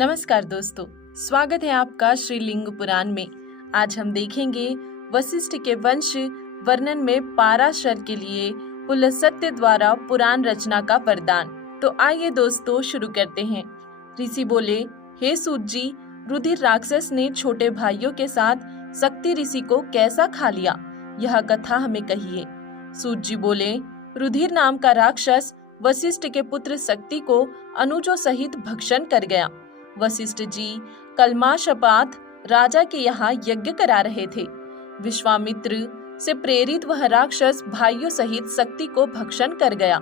नमस्कार दोस्तों, स्वागत है आपका श्री लिंग पुराण में। आज हम देखेंगे वशिष्ठ के वंश वर्णन में पाराशर के लिए पुलस्त्य द्वारा पुराण रचना का वरदान। तो आइए दोस्तों शुरू करते हैं। ऋषि बोले, हे सूत जी, रुधिर राक्षस ने छोटे भाइयों के साथ शक्ति ऋषि को कैसा खा लिया, यह कथा हमें कहिए। सूत जी बोले, रुधिर नाम का राक्षस वशिष्ठ के पुत्र शक्ति को अनुजों सहित भक्षण कर गया। वशिष्ठ जी कलमाशपात राजा के यहाँ यज्ञ करा रहे थे। विश्वामित्र से प्रेरित वह राक्षस भाइयों सहित शक्ति को भक्षण कर गया।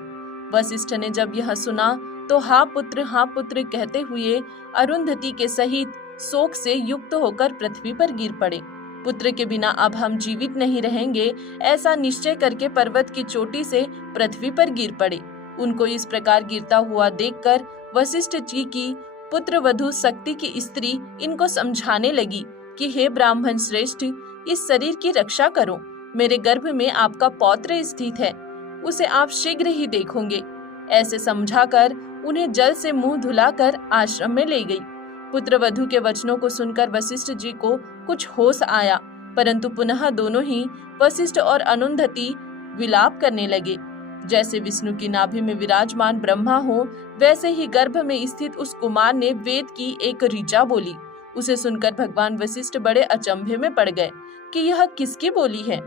वशिष्ठ ने जब यह सुना तो हा पुत्र कहते हुए अरुंधति के सहित शोक से युक्त होकर पृथ्वी पर गिर पड़े। पुत्र के बिना अब हम जीवित नहीं रहेंगे, ऐसा निश्चय करके पर्वत की चोटी से पृथ्वी पर गिर पड़े। उनको इस प्रकार गिरता हुआ देखकर वशिष्ठ जी की पुत्र वधु शक्ति की स्त्री इनको समझाने लगी कि हे ब्राह्मण श्रेष्ठ, इस शरीर की रक्षा करो। मेरे गर्भ में आपका पौत्र स्थित है, उसे आप शीघ्र ही देखोगे। ऐसे समझाकर उन्हें जल से मुंह धुलाकर आश्रम में ले गई। पुत्र वधु के वचनों को सुनकर वशिष्ठ जी को कुछ होश आया, परंतु पुनः दोनों ही वशिष्ठ और अरुंधति विलाप करने लगे। जैसे विष्णु की नाभि में विराजमान ब्रह्मा हो, वैसे ही गर्भ में स्थित उस कुमार ने वेद की एक ऋचा बोली। उसे सुनकर भगवान वशिष्ठ बड़े अचंभे में पड़ गए कि यह किसकी बोली है।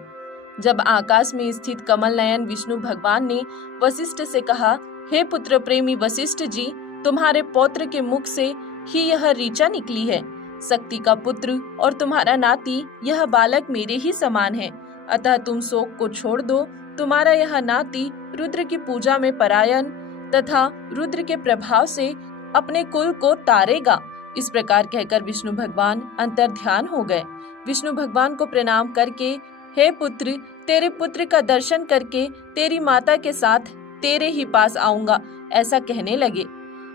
जब आकाश में स्थित कमल नयन विष्णु भगवान ने वशिष्ठ से कहा, हे पुत्र प्रेमी वशिष्ठ जी, तुम्हारे पौत्र के मुख से ही यह ऋचा निकली है। शक्ति का पुत्र और तुम्हारा नाती यह बालक मेरे ही समान है, अतः तुम शोक को छोड़ दो। तुम्हारा यह नाती रुद्र की पूजा में परायण तथा रुद्र के प्रभाव से अपने कुल को तारेगा। इस प्रकार कहकर विष्णु भगवान अंतर्ध्यान हो गए। विष्णु भगवान को प्रणाम करके, हे पुत्र, तेरे पुत्र का दर्शन करके तेरी माता के साथ तेरे ही पास आऊंगा, ऐसा कहने लगे।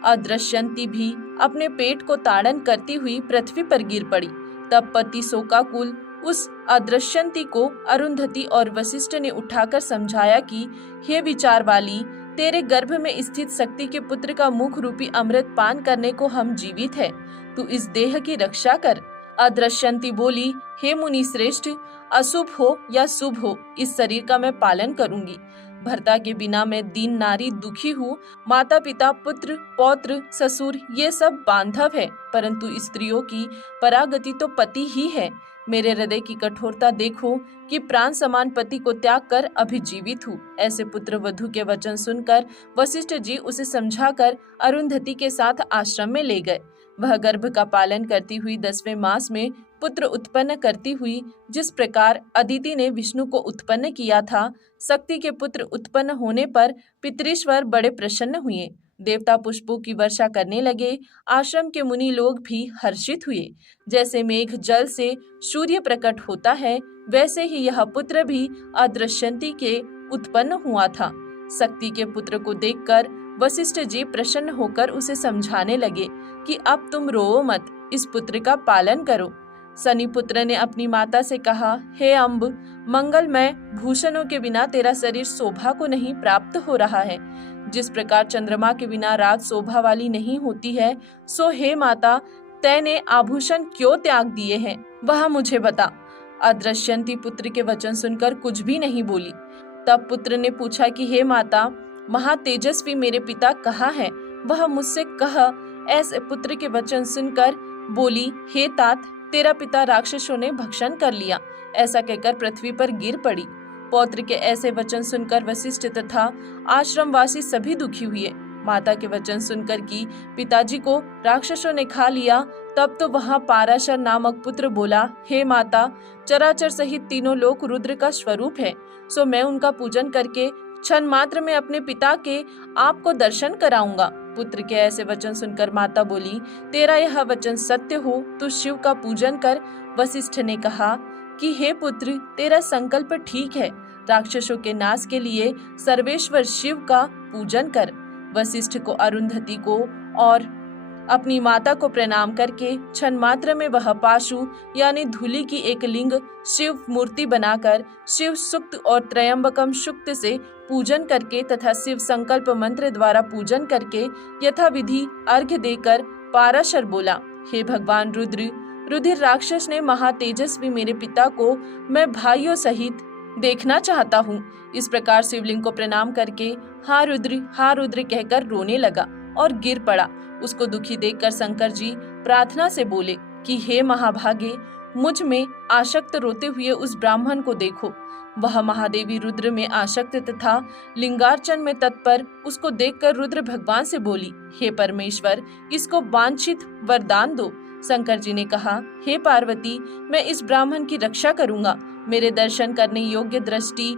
अदृश्यंती भी अपने पेट को ताड़न करती हुई पृथ्वी पर गिर पड़ी। तब पति शोकाकुल उस अदृश्यंती को अरुंधति और वशिष्ठ ने उठाकर समझाया कि हे विचार वाली, तेरे गर्भ में स्थित शक्ति के पुत्र का मुख रूपी अमृत पान करने को हम जीवित है, तू इस देह की रक्षा कर। अदृश्यंती बोली, हे मुनि श्रेष्ठ, अशुभ हो या शुभ हो, इस शरीर का मैं पालन करूंगी। भर्ता के बिना मैं दीन नारी दुखी हूँ। माता पिता पुत्र पौत्र ससुर ये सब बांधव है, परंतु स्त्रियों की परागति तो पति ही है। मेरे हृदय की कठोरता देखो कि प्राण समान पति को त्याग कर अभी जीवित हूँ। ऐसे पुत्र वधु के वचन सुनकर वशिष्ठ जी उसे समझाकर अरुंधति के साथ आश्रम में ले गए। वह गर्भ का पालन करती हुई 10वें मास में पुत्र उत्पन्न करती हुई, जिस प्रकार अदिति ने विष्णु को उत्पन्न किया था, शक्ति के पुत्र उत्पन्न होने पर पितृश्वर बड़े प्रसन्न हुए। देवता पुष्पों की वर्षा करने लगे। आश्रम के मुनि लोग भी हर्षित हुए। जैसे मेघ जल से सूर्य प्रकट होता है, वैसे ही यह पुत्र भी अदृश्यंती के उत्पन्न हुआ था। शक्ति के पुत्र को देखकर वशिष्ठ जी प्रसन्न होकर उसे समझाने लगे कि अब तुम रो मत, इस पुत्र का पालन करो। शनि पुत्र ने अपनी माता से कहा, हे अम्ब, मंगलमय भूषणों के बिना तेरा शरीर शोभा को नहीं प्राप्त हो रहा है। जिस प्रकार चंद्रमा के बिना रात शोभा वाली नहीं होती है, सो हे माता, तैने आभूषण क्यों त्याग दिए हैं, वह मुझे बता। अदृश्यंती पुत्र के वचन सुनकर कुछ भी नहीं बोली। तब पुत्र ने पूछा कि हे माता, महातेजस्वी मेरे पिता कहाँ है, वह मुझसे कह। ऐसे पुत्र के वचन सुनकर बोली, हे तात, तेरा पिता राक्षसों ने भक्षण कर लिया। ऐसा कहकर पृथ्वी पर गिर पड़ी। पौत्र के ऐसे वचन सुनकर वशिष्ठ तथा आश्रमवासी सभी दुखी हुए। माता के वचन सुनकर कि पिताजी को राक्षसों ने खा लिया, तब तो वहां पाराशर नामक पुत्र बोला, हे माता, चराचर सहित तीनों लोक रुद्र का स्वरूप है, सो मैं उनका पूजन करके क्षण मात्र में अपने पिता के आपको दर्शन कराऊंगा। पुत्र के ऐसे वचन सुनकर माता बोली, तेरा यह वचन सत्य हो तो शिव का पूजन कर। वशिष्ठ ने कहा कि हे पुत्र, तेरा संकल्प ठीक है, राक्षसों के नाश के लिए सर्वेश्वर शिव का पूजन कर। वशिष्ठ को अरुंधति को और अपनी माता को प्रणाम करके क्षण मात्र में वह पाशु यानी धूलि की एक लिंग शिव मूर्ति बनाकर शिव सुक्त और त्रयंबकम सुक्त से पूजन करके तथा शिव संकल्प मंत्र द्वारा पूजन करके यथाविधि अर्घ्य देकर पाराशर बोला, हे भगवान रुद्र, रुधिर राक्षस ने महातेजस्वी मेरे पिता को मैं भाइयों सहित देखना चाहता हूँ। इस प्रकार शिवलिंग को प्रणाम करके हा रुद्र कहकर रोने लगा और गिर पड़ा। उसको दुखी देखकर शंकर जी प्रार्थना से बोले कि हे महाभागे, मुझ में आसक्त रोते हुए उस ब्राह्मण को देखो। वह महादेवी रुद्र में आसक्त तथा लिंगार्चन में तत्पर। उसको देखकर रुद्र भगवान से बोली, हे परमेश्वर, इसको वांछित वरदान दो। शंकर जी ने कहा, हे पार्वती, मैं इस ब्राह्मण की रक्षा करूंगा। मेरे दर्शन करने योग्य दृष्टि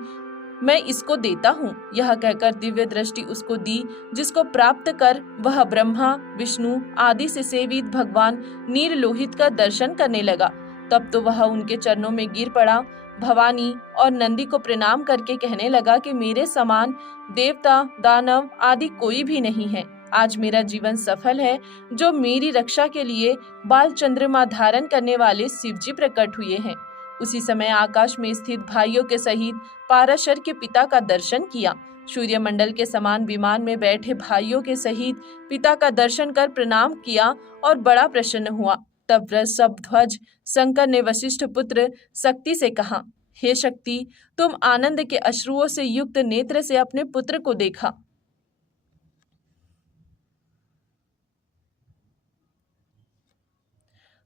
मैं इसको देता हूँ। यह कहकर दिव्य दृष्टि उसको दी, जिसको प्राप्त कर वह ब्रह्मा, विष्णु आदि से सेवित भगवान नीललोहित का दर्शन करने लगा। तब तो वह उनके चरणों में गिर पड़ा। भवानी और नंदी को प्रणाम करके कहने लगा कि मेरे समान देवता, दानव आदि कोई भी नहीं है। आज मेरा जीवन सफल है। जो मेरी रक्षा के लिए बाल चंद्रमा धारण करने वाले शिवजी प्रकट हुए हैं। उसी समय आकाश में स्थित भाइयों के सहित पाराशर के पिता का दर्शन किया। सूर्यमंडल के समान विमान में बैठे भाइयों के सहित पिता का दर्शन कर प्रणाम किया और बड़ा प्रसन्न हुआ। तब वृषभध्वज शंकर ने वशिष्ठ पुत्र शक्ति से कहा, हे शक्ति, तुम आनंद के अश्रुओं से युक्त नेत्र से अपने पुत्र को देखा।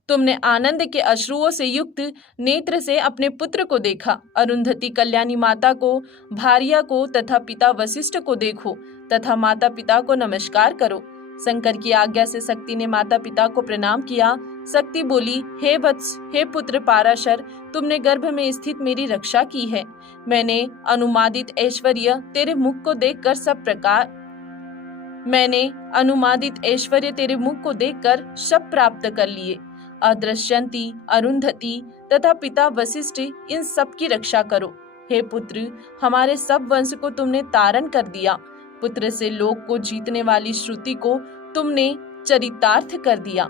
तुमने आनंद के अश्रुओं से युक्त नेत्र से अपने पुत्र को देखा। अरुंधति कल्याणी माता को, भार्या को तथा पिता वशिष्ठ को देखो तथा माता पिता को नमस्कार करो। शंकर की आज्ञा से शक्ति ने माता पिता को प्रणाम किया। शक्ति बोली, हे वत्स, हे पुत्र पाराशर, तुमने गर्भ में स्थित मेरी रक्षा की है। मैंने अनुमादित ऐश्वर्य तेरे मुख को देखकर सब प्राप्त कर लिए। अदृश्यंती, अरुंधति तथा पिता वशिष्ठ, इन सब की रक्षा करो। हे पुत्र, हमारे सब वंश को तुमने तारण कर दिया। पुत्र से लोक को जीतने वाली श्रुति को तुमने चरितार्थ कर दिया।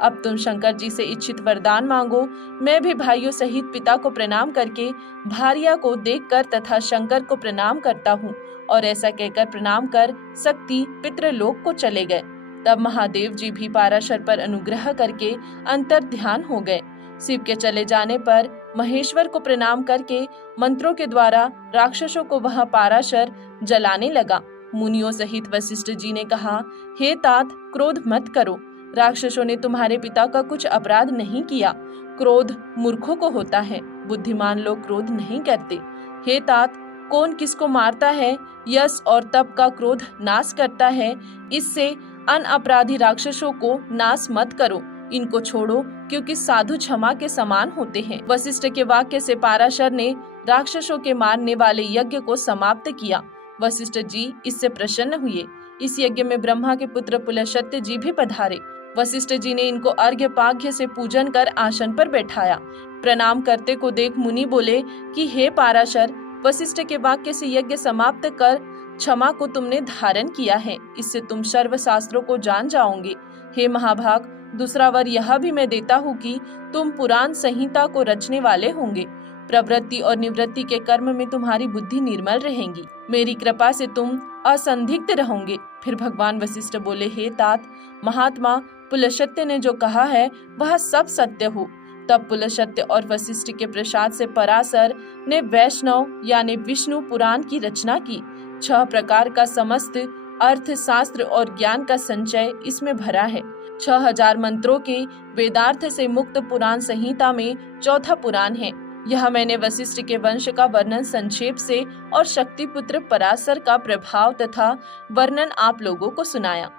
अब तुम शंकर जी से इच्छित वरदान मांगो। मैं भी भाइयों सहित पिता को प्रणाम करके भार्या को देखकर तथा शंकर को प्रणाम करता हूँ। और ऐसा कहकर प्रणाम कर शक्ति पितृलोक को चले गए। तब महादेव जी भी पाराशर पर अनुग्रह करके अंतर ध्यान हो गए। शिव के चले जाने पर महेश्वर को प्रणाम करके मंत्रों के द्वारा राक्षसों को वह पाराशर जलाने लगा। मुनियों सहित वशिष्ठ जी ने कहा, हे तात, क्रोध मत करो। राक्षसों ने तुम्हारे पिता का कुछ अपराध नहीं किया। क्रोध मूर्खों को होता है, बुद्धिमान लोग क्रोध नहीं करते। हे तात, कौन किसको मारता है, यश और तप का क्रोध नाश करता है। इससे अनअपराधी राक्षसों को नाश मत करो। इनको छोड़ो, क्योंकि साधु क्षमा के समान होते हैं। वशिष्ठ के वाक्य से पाराशर ने राक्षसों के मारने वाले यज्ञ को समाप्त किया। वशिष्ठ जी इससे प्रसन्न हुए। इस यज्ञ में ब्रह्मा के पुत्र पुलस्त्य जी भी पधारे। वशिष्ठ जी ने इनको अर्घ्य पाघ्य से पूजन कर आसन पर बैठाया। प्रणाम करते को देख मुनि बोले कि हे पाराशर, वशिष्ठ के वाक्य से यज्ञ समाप्त कर क्षमा को तुमने धारण किया है। इससे तुम सर्व शास्त्रों को जान जाओगे। हे महाभाग, दूसरा वर यह भी मैं देता हूँ कि तुम पुराण संहिता को रचने वाले होंगे। प्रवृत्ति और निवृत्ति के कर्म में तुम्हारी बुद्धि निर्मल रहेगी। मेरी कृपा से तुम असंदिग्ध रहोगे। फिर भगवान वशिष्ठ बोले, हे तात, महात्मा पुलस्त्य ने जो कहा है वह सब सत्य हो। तब पुलस्त्य और वशिष्ठ के प्रसाद से पराशर ने वैष्णव यानी विष्णु पुराण की रचना की। 6 प्रकार का समस्त अर्थ, शास्त्र और ज्ञान का संचय इसमें भरा है। 6000 मंत्रों के वेदार्थ से मुक्त पुराण संहिता में चौथा पुराण है। यह मैंने वशिष्ठ के वंश का वर्णन संक्षेप से और शक्तिपुत्र पराशर का प्रभाव तथा वर्णन आप लोगों को सुनाया।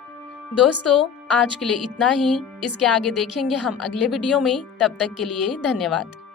दोस्तों, आज के लिए इतना ही। इसके आगे देखेंगे हम अगले वीडियो में। तब तक के लिए धन्यवाद।